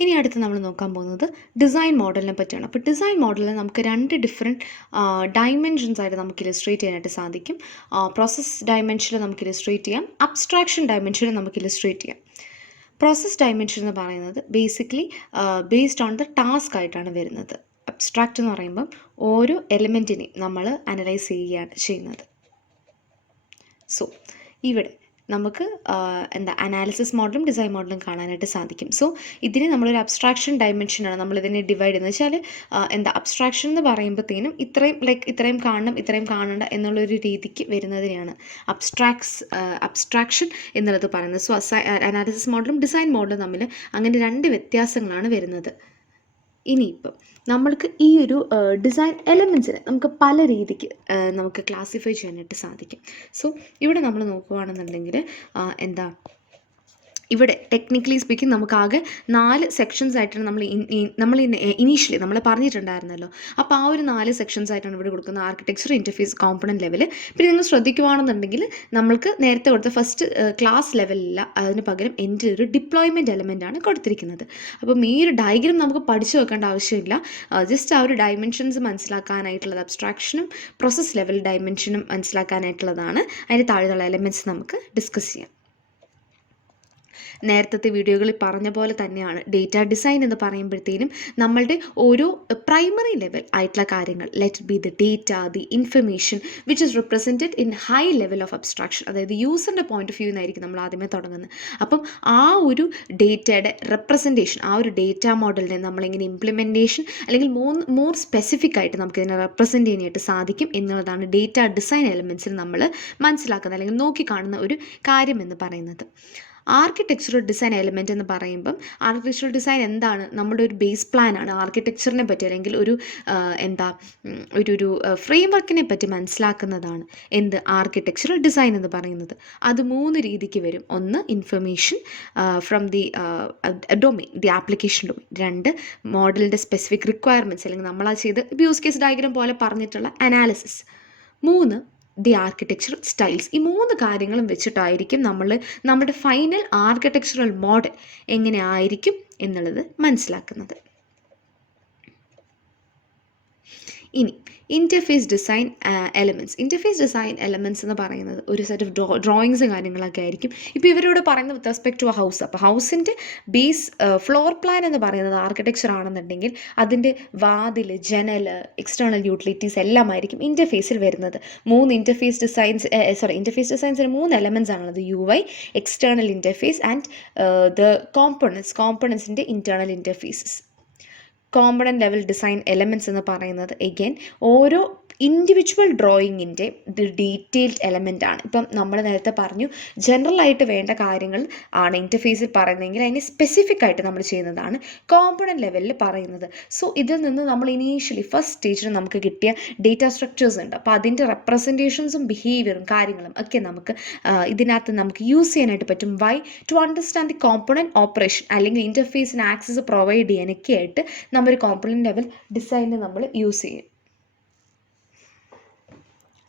ഇനി അടുത്ത് നമ്മൾ നോക്കാൻ പോകുന്നത് ഡിസൈൻ മോഡലിനെ പറ്റിയാണ്. അപ്പോൾ ഡിസൈൻ മോഡലിൽ നമുക്ക് രണ്ട് ഡിഫറെൻറ്റ് ഡയമെൻഷൻസ് ആയിട്ട് നമുക്ക് ഇലിസ്ട്രേറ്റ് ചെയ്യാനായിട്ട് സാധിക്കും. പ്രോസസ് ഡയമെൻഷനിൽ നമുക്ക് ഇലിസ്ട്രേറ്റ് ചെയ്യാം, അബ്സ്ട്രാക്ഷൻ ഡയമെൻഷനിൽ നമുക്ക് ഇലിസ്ട്രേറ്റ് ചെയ്യാം. പ്രോസസ് ഡയമെൻഷൻ എന്ന് പറയുന്നത് basically based on the task ആയിട്ടാണ് വരുന്നത്. അബ്സ്ട്രാക്റ്റ് എന്ന് പറയുമ്പം ഓരോ എലിമെൻറ്റിനെയും നമ്മൾ അനലൈസ് ചെയ്യുകയാണ് ചെയ്യുന്നത്. സോ ഇവിടെ നമുക്ക് അനാലിസിസ് മോഡലും ഡിസൈൻ മോഡലും കാണാനായിട്ട് സാധിക്കും. സോ ഇതിനെ നമ്മളൊരു അബ്സ്ട്രാക്ഷൻ ഡയമെൻഷനാണ് നമ്മളിതിനെ ഡിവൈഡ് ചെയ്യുന്നത്. വെച്ചാൽ അബ്സ്ട്രാക്ഷൻ എന്ന് പറയുമ്പോഴത്തേനും ഇത്രയും കാണണം ഇത്രയും കാണണ്ട എന്നുള്ളൊരു രീതിക്ക് വരുന്നതിനെയാണ് അബ്സ്ട്രാക്ഷൻ എന്നുള്ളത് പറയുന്നത്. സോ അനാലിസിസ് മോഡലും ഡിസൈൻ മോഡലും തമ്മിൽ അങ്ങനെ രണ്ട് വ്യത്യാസങ്ങളാണ് വരുന്നത്. ഇനിയിപ്പം നമ്മൾക്ക് ഈ ഒരു ഡിസൈൻ എലമെൻറ്റ്സിനെ നമുക്ക് പല രീതിക്ക് നമുക്ക് ക്ലാസിഫൈ ചെയ്യാനായിട്ട് സാധിക്കും. സോ ഇവിടെ നമ്മൾ നോക്കുകയാണെന്നുണ്ടെങ്കിൽ ഇവിടെ ടെക്നിക്കലി സ്പീക്കിംഗ് നമുക്കാകെ 4 സെക്ഷൻസ് ആയിട്ടാണ് നമ്മൾ ഇനീഷ്യലി നമ്മൾ പറഞ്ഞിട്ടുണ്ടായിരുന്നല്ലോ. അപ്പോൾ ആ ഒരു 4 സെക്ഷൻസ് ആയിട്ടാണ് ഇവിടെ കൊടുക്കുന്നത്: ആർക്കിടെക്ചർ, ഇൻ്റർഫേസ്, കോമ്പണൻറ്റ് ലെവൽ. പിന്നെ നിങ്ങൾ ശ്രദ്ധിക്കുകയാണെന്നുണ്ടെങ്കിൽ നമ്മൾക്ക് നേരത്തെ കൊടുത്ത ഫസ്റ്റ് ക്ലാസ് ലെവലില്ല, അതിന് പകരം എൻ്റെ ഒരു ഡിപ്ലോയ്മെൻറ്റ് എലമെൻ്റാണ് കൊടുത്തിരിക്കുന്നത്. അപ്പം ഈ ഒരു ഡയഗ്രം നമുക്ക് പഠിച്ചു വെക്കേണ്ട ആവശ്യമില്ല. ജസ്റ്റ് ആ ഒരു ഡയമെൻഷൻസ് മനസ്സിലാക്കാനായിട്ടുള്ളത്, അബ്സ്ട്രാക്ഷനും പ്രോസസ് ലെവൽ ഡയമെൻഷനും മനസ്സിലാക്കാനായിട്ടുള്ളതാണ്. അതിൻ്റെ താഴെയുള്ള എലമെൻറ്റ്സ് നമുക്ക് ഡിസ്കസ് ചെയ്യാം. നേരത്തെ വീഡിയോകളിൽ പറഞ്ഞ പോലെ തന്നെയാണ് ഡേറ്റ ഡിസൈൻ എന്ന് പറയുമ്പോഴത്തേനും നമ്മളുടെ ഓരോ പ്രൈമറി ലെവൽ ആയിട്ടുള്ള കാര്യങ്ങൾ, let be the data, the information which is represented in high level of abstraction, അതായത് യൂസറിൻ്റെ പോയിന്റ് ഓഫ് വ്യൂ എന്നായിരിക്കും നമ്മൾ ആദ്യമേ തുടങ്ങുന്നത്. അപ്പം ആ ഒരു ഡേറ്റയുടെ റെപ്രസെൻറ്റേഷൻ, ആ ഒരു ഡേറ്റ മോഡലിനെ നമ്മളിങ്ങനെ ഇംപ്ലിമെൻറ്റേഷൻ അല്ലെങ്കിൽ മോർ സ്പെസിഫിക് ആയിട്ട് നമുക്കിതിനെ റെപ്രസെൻറ്റ് ചെയ്യാനായിട്ട് സാധിക്കും എന്നുള്ളതാണ് ഡേറ്റ ഡിസൈൻ എലമെൻറ്റ്സിൽ നമ്മൾ മനസ്സിലാക്കുന്നത് അല്ലെങ്കിൽ നോക്കിക്കാണുന്ന ഒരു കാര്യം എന്ന് പറയുന്നത്. ആർക്കിടെക്ചറൽ ഡിസൈൻ എലമെൻറ്റ് എന്ന് പറയുമ്പം ആർക്കിടെക്ചറൽ ഡിസൈൻ എന്താണ്? നമ്മുടെ ഒരു ബേസ് പ്ലാനാണ് ആർക്കിടെക്ചറിനെ പറ്റി, അല്ലെങ്കിൽ ഒരു ഫ്രെയിം വർക്കിനെ പറ്റി മനസ്സിലാക്കുന്നതാണ് എന്ത് ആർക്കിടെക്ചറൽ ഡിസൈൻ എന്ന് പറയുന്നത്. അത് 3 രീതിക്ക് വരും. ഒന്ന്, information from the domain, the application domain. 2, മോഡലിൻ്റെ സ്പെസിഫിക് റിക്വയർമെൻറ്റ്സ്, അല്ലെങ്കിൽ നമ്മളാ ചെയ്ത് യൂസ് കേസ് ഡയഗ്രം പോലെ പറഞ്ഞിട്ടുള്ള അനാലിസിസ്. 3, the architectural styles. ഈ 3 കാര്യങ്ങളും വെച്ചിട്ടായിരിക്കും നമ്മുടെ ഫൈനൽ ആർക്കിടെക്ചറൽ മോഡൽ എങ്ങനെ ആയിരിക്കും എന്നുള്ളത് മനസ്സിലാക്കുന്നത്. ഇനി interface design elements. Interface design elements എന്ന് പറയുന്നത് ഒരു സെറ്റ് ഓഫ് ഡ്രോയിങ്സ് കാര്യങ്ങളൊക്കെ ആയിരിക്കും. ഇപ്പോൾ ഇവരോട് പറയുന്നത് with respect to a house. അപ്പോൾ ഹൗസിൻ്റെ ബേസ് ഫ്ലോർ പ്ലാൻ എന്ന് പറയുന്നത് ആർക്കിടെക്ചർ ആണെന്നുണ്ടെങ്കിൽ അതിൻ്റെ വാതിൽ, ജനൽ, എക്സ്റ്റേണൽ യൂട്ടിലിറ്റീസ് എല്ലാം ആയിരിക്കും ഇൻ്റർഫേസിൽ വരുന്നത്. ഇൻ്റർഫേസ് ഡിസൈൻസിന് 3 എലമെൻറ്റ്സ് ആണുള്ളത്: UI, external interface and the കോമ്പണൻസിൻ്റെ internal interfaces. Component level design elements എന്ന് പറയുന്നത് എഗെയിൻ ഓരോ ഇൻഡിവിജ്വൽ ഡ്രോയിങ്ങിൻ്റെ ഡീറ്റെയിൽഡ് എലമെൻ്റ് ആണ്. ഇപ്പം നമ്മൾ നേരത്തെ പറഞ്ഞു ജനറലായിട്ട് വേണ്ട കാര്യങ്ങൾ ആണ് ഇൻ്റർഫേസിൽ പറയുന്നതെങ്കിൽ അതിനെ സ്പെസിഫിക് ആയിട്ട് നമ്മൾ ചെയ്യുന്നതാണ് കോമ്പണൻറ്റ് ലെവലിൽ പറയുന്നത്. സോ ഇതിൽ നിന്ന് നമ്മൾ ഇനീഷ്യലി ഫസ്റ്റ് സ്റ്റേജിൽ നമുക്ക് കിട്ടിയ ഡേറ്റ സ്ട്രക്ചേഴ്സ് ഉണ്ട്. അപ്പോൾ അതിൻ്റെ റെപ്രസെൻറ്റേഷൻസും ബിഹേവിയറും കാര്യങ്ങളും ഒക്കെ നമുക്ക് ഇതിനകത്ത് നമുക്ക് യൂസ് ചെയ്യാനായിട്ട് പറ്റും. Why? To understand the component operation, അല്ലെങ്കിൽ ഇൻ്റർഫേസിന് ആക്സസ് പ്രൊവൈഡ് ചെയ്യാനൊക്കെ ആയിട്ട് നമ്മളൊരു കോമ്പണൻറ്റ് ലെവൽ ഡിസൈനിൽ നമ്മൾ യൂസ് ചെയ്യും.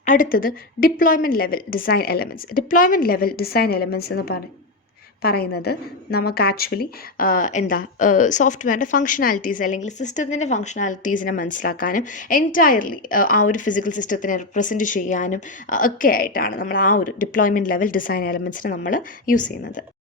അടുത്തത് deployment level design elements. Deployment level design elements എന്ന് പറയുന്നത് നമുക്ക് ആക്ച്വലി സോഫ്റ്റ്വെയറിൻ്റെ ഫങ്ഷനാലിറ്റീസ് അല്ലെങ്കിൽ സിസ്റ്റത്തിൻ്റെ ഫങ്ഷനാലിറ്റീസിനെ മനസ്സിലാക്കാനും എൻറ്റയർലി ആ ഒരു ഫിസിക്കൽ സിസ്റ്റത്തിനെ റിപ്രസെൻറ്റ് ചെയ്യാനും ഒക്കെ ആയിട്ടാണ് നമ്മൾ ആ ഒരു ഡിപ്ലോയ്മെൻറ്റ് ലെവൽ ഡിസൈൻ എലമെൻറ്റ്സിനെ നമ്മൾ യൂസ് ചെയ്യുന്നത്.